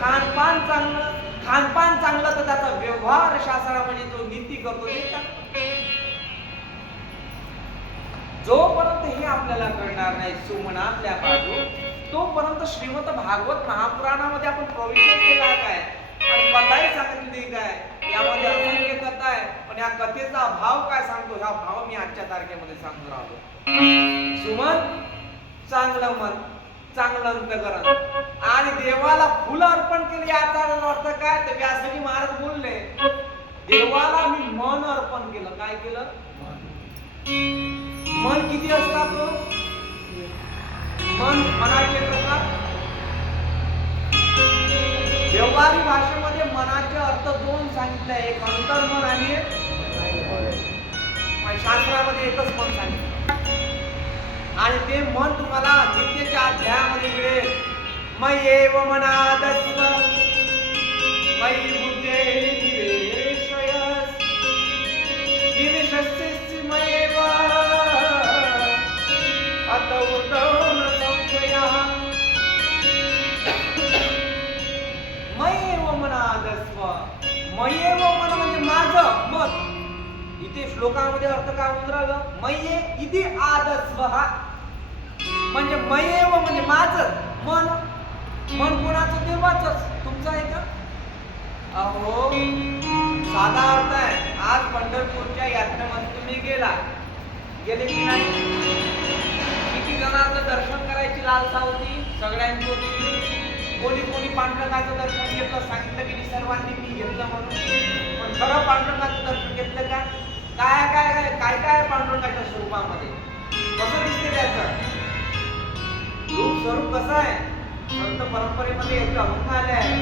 खानपान चांगलं, खानपान चांगलं तर त्याचा व्यवहार शास्त्रामध्ये जो नीती करतो ते का? जोपर्यंत हे आपल्याला कळणार नाही सुमनातल्या बाजू, तोपर्यंत श्रीमद भागवत महापुराणामध्ये आपण प्रवेश केला काय आणि कथाही सांगितली काय, यामध्ये असंख्य कथा आहे, पण या कथेचा भाव काय सांगतो, हा भाव मी आजच्या तारखेमध्ये सांगून राहिलो. सुमन चांगलं मन, चांगलं अंतकरण आणि देवाला फुलं अर्पण केले, याचा अर्थ काय, तर व्यासजी महाराज बोलले देवाला मी मन अर्पण केलं. काय केलं? मन किती असतात? मनाचे प्रकार व्यवहारिक भाषेमध्ये मनाचे अर्थ दोन सांगितले, एक अंतर्मन आणि शास्त्रामध्ये एकच मन सांगितलं. आणि ते मन तुम्हाला गीतेच्या अध्यायामध्ये मिळेल. मय्येव मनादस्व मयि बुद्धे निवेशयस् निवेशस्यसि मय्येव अत ऊर्ध्वो न संशयः. मय्येव मनादस्व, मय्येव मन म्हणजे माझं मन. इथे श्लोकामध्ये अर्थ काय होऊन राहिलं? मय्ये इति आदस्व, म्हणजे मय्येव म्हणजे माझं मन. मन कोणाचं? देवाचंच. तुमचं आहे का? अहो साधा अर्थ आहे. आज पंढरपूरच्या यात्रेमध्ये तुम्ही गेले की नाही? किती जणांचं दर्शन करायची लालसा होती? सगळ्यांची होती. कोणी पांडुरंगाचं दर्शन घेतलं, सांगितलं की सर्वांनी मी घेतलं म्हणून, पण खरं पांडुरंगाचं दर्शन घेतलं का? काय काय काय काय काय पांडुरंगाच्या स्वरूपामध्ये कसं दिसते त्याचं रूप स्वरूप कसं आहे? संत परंपरेमध्ये एक अभंग आले आहे.